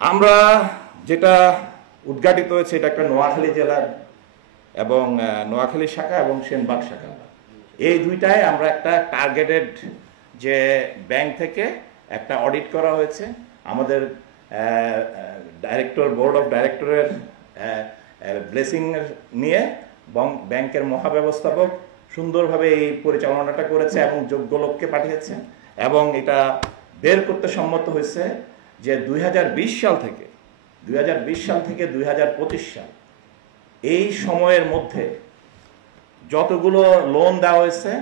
আমরা যেটা উদ্ঘাটিত হয়েছে এটা একটা নোয়াখালী জেলার এবং নোয়াখালী শাখা এবং সেনবাগ শাখা, এই দুইটায় আমরা একটা টার্গেটেড যে ব্যাংক থেকে একটা অডিট করা হয়েছে। আমাদের ডাইরেক্টর, বোর্ড অফ ডাইরেক্টরের ব্লেসিং নিয়ে ব্যাংকের মহাব্যবস্থাপক সুন্দরভাবে এই পরিচালনাটা করেছে এবং যোগ্য লোককে পাঠিয়েছে এবং এটা বের করতে সম্মত হয়েছে যে 2020 সাল থেকে 2025 সাল এই সময়ের মধ্যে যতগুলো লোন দেওয়া হয়েছে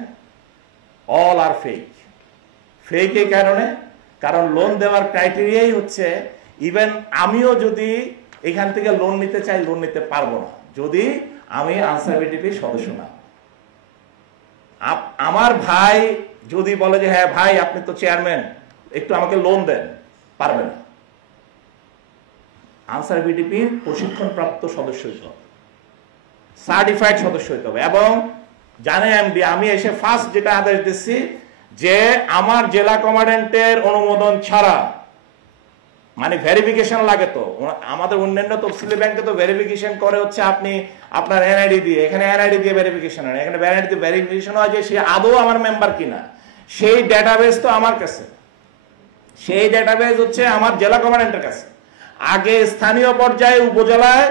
অল আর ফেক। ফেক এই কারণ লোন দেওয়ার ক্রাইটেরিয়াই হচ্ছে ইভেন আমিও যদি এখান থেকে লোন নিতে চাই লোন নিতে পারবো না যদি আমি আনসার বিডিপির সদস্য না। আমার ভাই যদি বলে যে হ্যাঁ ভাই আপনি তো চেয়ারম্যান একটু আমাকে লোন দেন, পারবে না। আনসার বিডিপির প্রশিক্ষণপ্রাপ্ত সদস্য হইতে হবে, সার্টিফাইড সদস্য হইতে হবে। এবং জানে এমডি আমি এসে ফার্স্ট যেটা আদেশ দিচ্ছি যে আমার জেলা কমান্ড্যান্টের অনুমোদন ছাড়া, মানে ভেরিফিকেশন লাগে তো আমাদের অন্যান্য তফসিলি ব্যাংকে তো ভেরিফিকেশন করে হচ্ছে আপনি আপনার এনআইডি দিয়ে, এখানে এনআইডি দিয়ে ভেরিফিকেশন হয়, এখানে এনআইডি দিয়ে ভেরিফিকেশন হয় যে সে আদৌ আমার মেম্বার কিনা। সেই ডেটাবেস তো আমার কাছে, সেই ডেটাবেস হচ্ছে আমার জেলা কমান্ড্যান্টের কাছে। আগে স্থানীয় পর্যায়ে উপজেলায়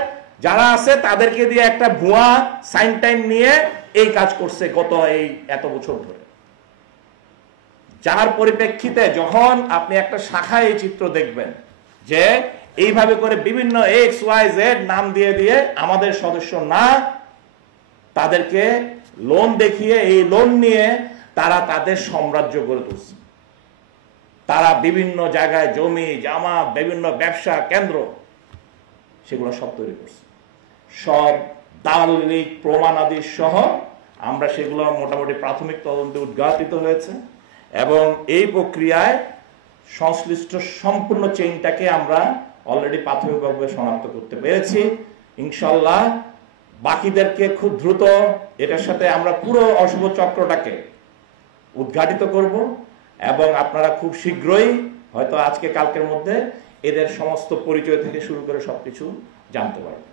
যারা আছে তাদেরকে দিয়ে একটা ভুয়া সাইন টাইন নিয়ে এই কাজ করছে গত এই এত বছর ধরে, যার পরিপ্রেক্ষিতে যখন আপনি একটা শাখায় এই চিত্র দেখবেন যে এইভাবে করে বিভিন্ন XYZ নাম দিয়ে দিয়ে আমাদের সদস্য না, তাদেরকে লোন দেখিয়ে এই লোন নিয়ে তারা তাদের সাম্রাজ্য গড়ে তুলছে। তারা বিভিন্ন জায়গায় জমি জামা বিভিন্ন ব্যবসা কেন্দ্র সেগুলো সব তৈরি করছে, সব দালিলিক প্রমাণাদি সহ আমরা সেগুলো মোটামুটি প্রাথমিক তদন্তে উদ্ঘাটিত হয়েছে এবং এই প্রক্রিয়ায় সংশ্লিষ্ট সম্পূর্ণ চেইনটাকে আমরা অলরেডি প্রাথমিকভাবে শনাক্ত করতে পেরেছি। ইনশাল্লাহ বাকিদেরকে খুব দ্রুত এটার সাথে আমরা পুরো অশুভ চক্রটাকে উদ্ঘাটিত করব এবং আপনারা খুব শীঘ্রই হয়তো আজকে কালকের মধ্যে এদের সমস্ত পরিচয় থেকে শুরু করে সবকিছু জানতে পারবেন।